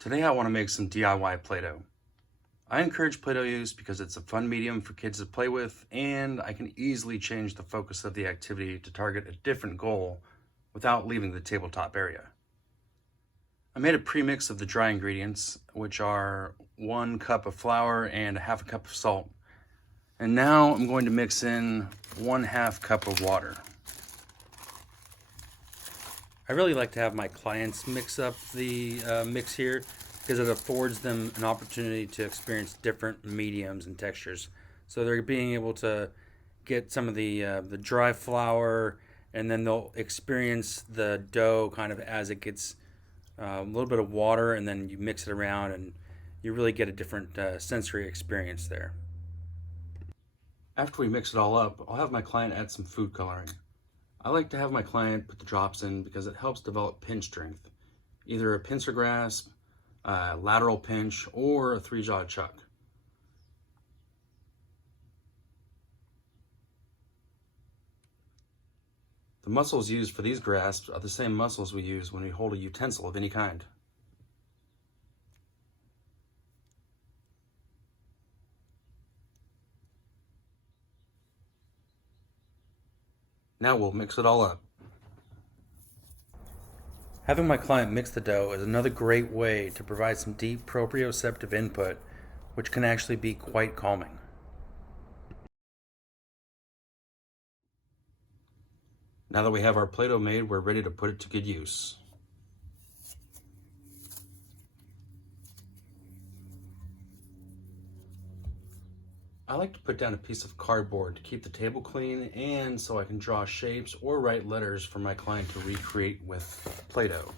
Today I want to make some DIY Play-Doh. I encourage Play-Doh use because it's a fun medium for kids to play with, and I can easily change the focus of the activity to target a different goal without leaving the tabletop area. I made a premix of the dry ingredients, which are 1 cup of flour and 1/2 cup of salt. And now I'm going to mix in 1/2 cup of water. I really like to have my clients mix up the mix here because it affords them an opportunity to experience different mediums and textures. So they're being able to get some of the dry flour, and then they'll experience the dough kind of as it gets a little bit of water, and then you mix it around, and you really get a different sensory experience there. After we mix it all up, I'll have my client add some food coloring. I like to have my client put the drops in because it helps develop pinch strength, either a pincer grasp, a lateral pinch, or a 3-jaw chuck. The muscles used for these grasps are the same muscles we use when we hold a utensil of any kind. Now we'll mix it all up. Having my client mix the dough is another great way to provide some deep proprioceptive input, which can actually be quite calming. Now that we have our Play-Doh made, we're ready to put it to good use. I like to put down a piece of cardboard to keep the table clean and so I can draw shapes or write letters for my client to recreate with Play-Doh.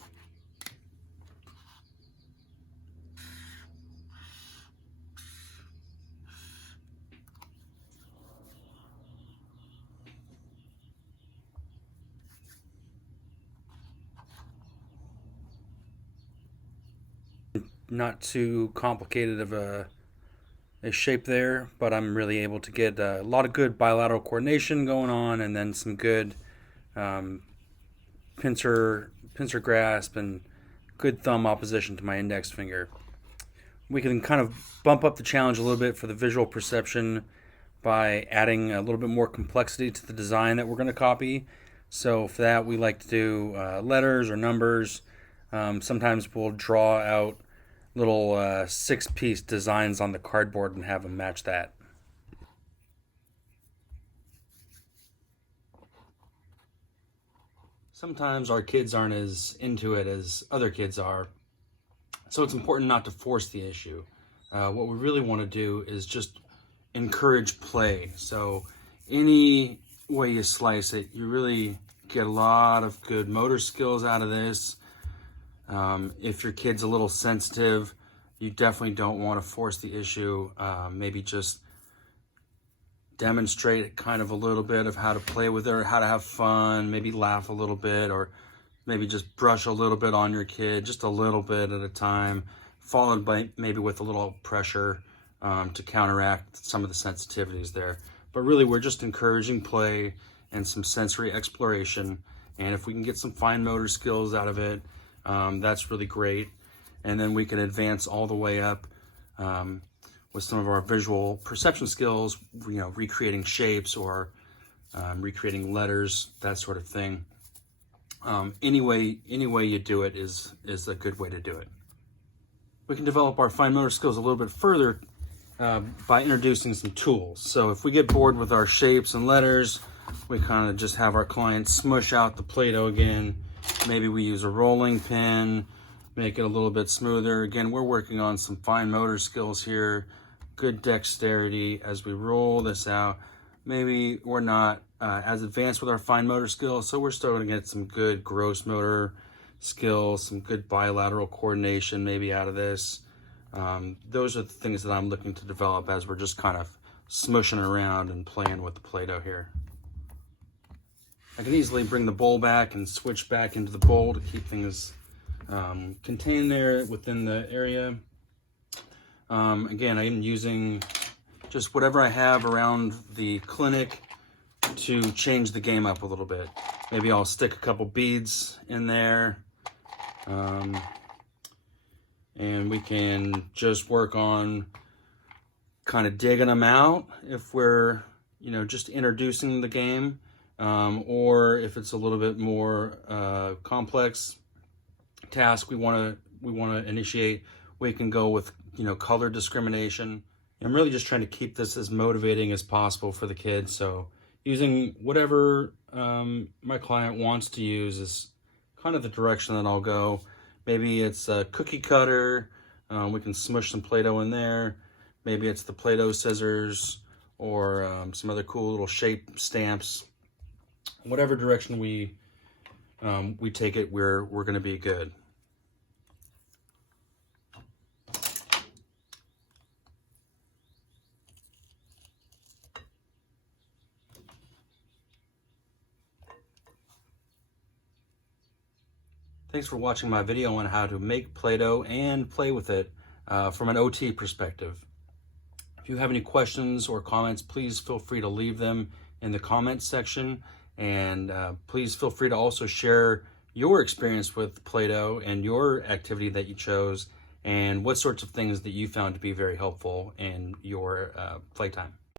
Not too complicated of a shape there, but I'm really able to get a lot of good bilateral coordination going on, and then some good pincer grasp and good thumb opposition to my index finger. We can kind of bump up the challenge a little bit for the visual perception by adding a little bit more complexity to the design that we're going to copy. So for that, we like to do letters or numbers. Sometimes we'll draw out little 6-piece designs on the cardboard and have them match that. Sometimes our kids aren't as into it as other kids are, so it's important not to force the issue. What we really want to do is just encourage play. So any way you slice it, you really get a lot of good motor skills out of this. If your kid's a little sensitive, you definitely don't want to force the issue. Maybe just demonstrate kind of a little bit of how to play with it or how to have fun, maybe laugh a little bit, or maybe just brush a little bit on your kid, just a little bit at a time, followed by maybe with a little pressure to counteract some of the sensitivities there. But really, we're just encouraging play and some sensory exploration. And if we can get some fine motor skills out of it, that's really great. And then we can advance all the way up with some of our visual perception skills, recreating shapes or recreating letters, that sort of thing. Any way you do it is a good way to do it. We can develop our fine motor skills a little bit further by introducing some tools. So if we get bored with our shapes and letters, we kind of just have our client smush out the Play-Doh again. Maybe we use a rolling pin, make it a little bit smoother. Again, we're working on some fine motor skills here, good dexterity as we roll this out. Maybe we're not as advanced with our fine motor skills, so we're still going to get some good gross motor skills, some good bilateral coordination maybe out of this. Those are the things that I'm looking to develop as we're just kind of smushing around and playing with the Play-Doh here. I can easily bring the bowl back and switch back into the bowl to keep things contained there within the area. Again, I am using just whatever I have around the clinic to change the game up a little bit. Maybe I'll stick a couple beads in there. and we can just work on kind of digging them out if we're, you know, just introducing the game, or if it's a little bit more complex task we want to initiate, we can go with, you know, color discrimination. I'm really just trying to keep this as motivating as possible for the kids. So using whatever my client wants to use is kind of the direction that I'll go. Maybe it's a cookie cutter. We can smush some Play-Doh in there. Maybe it's the Play-Doh scissors, or some other cool little shape stamps. Whatever direction we take it, we're going to be good. Thanks for watching my video on how to make Play-Doh and play with it from an OT perspective. If you have any questions or comments, please feel free to leave them in the comments section. And please feel free to also share your experience with Play-Doh and your activity that you chose, and what sorts of things that you found to be very helpful in your playtime.